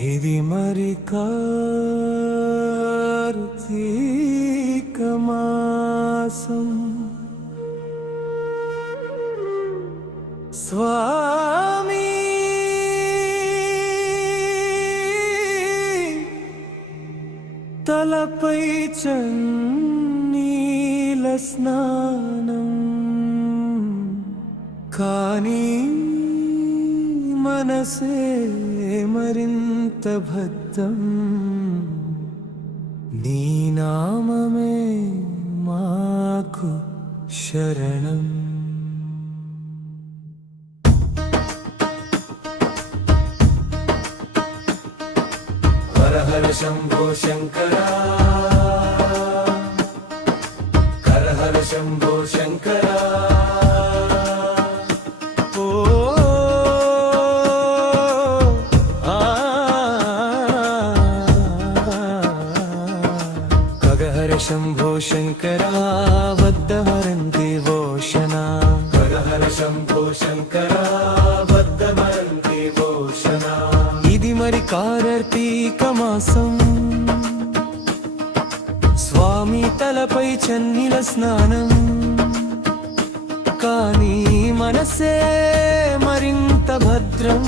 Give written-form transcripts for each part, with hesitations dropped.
ఇది మరి కార్తీక మాసం స్వామి తలపై చన్నీల స్నానం కానీ మనసే మరింత భద్రం నీ నామమే మాకు శరణం. హర హర శంభో శంకర హర హర శంభో శంకర శంభో శంకర వద్దమరం దేవోషణ హర హర శంభో శంకర వద్దమరం దేవోషణ. ఇది మరి కార్తీక మాసం స్వామి తలపై చన్నీల స్నానం కానీ మనసే మరింత భద్రం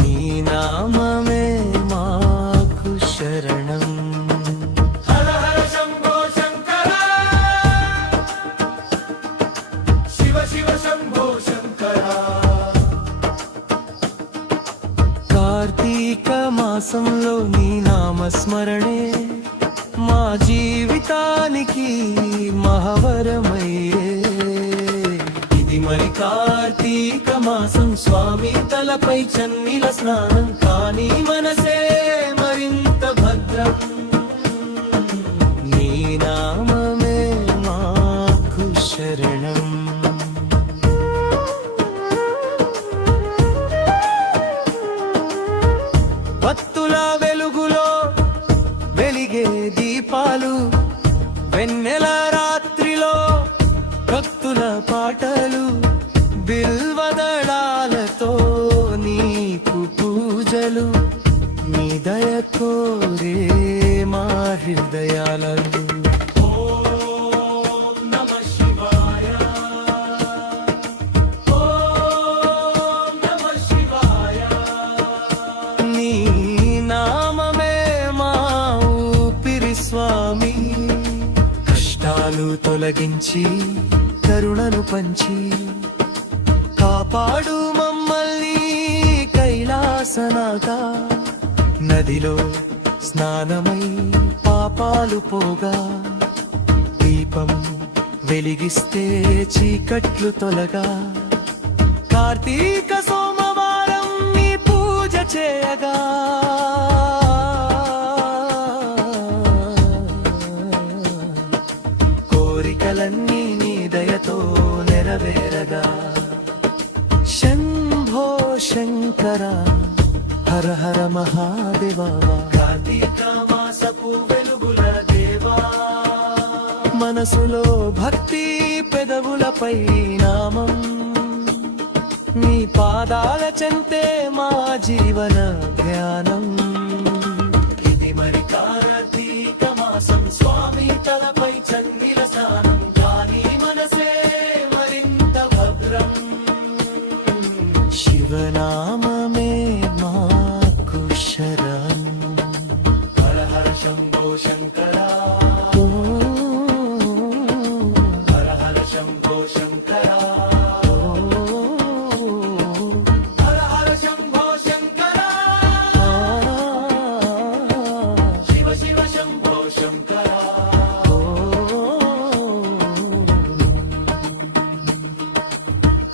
నీ నామమే మాకు శరణం. కార్తీక మాసంలో నీ నామస్మరణే మా జీవితానికి మహావరమయ్యే. ఇది మరి కార్తీక మాసం స్వామి తలపై చన్నీల స్నానం కానీ మనసే మరింత భద్రం నీ నామమే మాకు శరణం. భక్తుల వెలుగులో వెలిగే దీపాలు వెన్నెల రాత్రిలో భక్తుల పాటలు బిల్వదళాలతో నీకు పూజలు నీ దయ కోరే మా హృదయాలలో. స్వామి కష్టాలు తొలగించి కరుణను పంచి కాపాడు మమ్మల్ని కైలాసనాథ. నదిలో స్నానమై పాపాలు పోగా దీపం వెలిగిస్తే చీకట్లు తొలగా కార్తీక సోమవారం నీ పూజ చేయగా కోరికలన్నీ నీ దయతో నెరవేరగా. శంభో శంకర హర హర మహాదేవా కార్తీక మాసపు వెలుగుల దేవా. మనసులో భక్తి పెదవులపై నామం నీ పాదాల చెంతే మా జీవన ధ్యానం. ఇది మరి కార్తీక మాసం స్వామి తలపై చన్నీల స్నానం కానీ మనసే మరింత భద్రం శివనామమే మాకు శరణం. హర హర శంభో శంకర హర హర శంభో శంకర హర హర శంభో శంకర శివ శివ శంభో శంకర.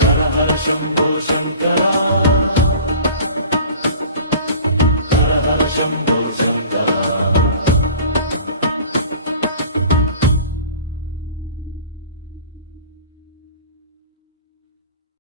హర హర శంభో శంకర హర హర శంభో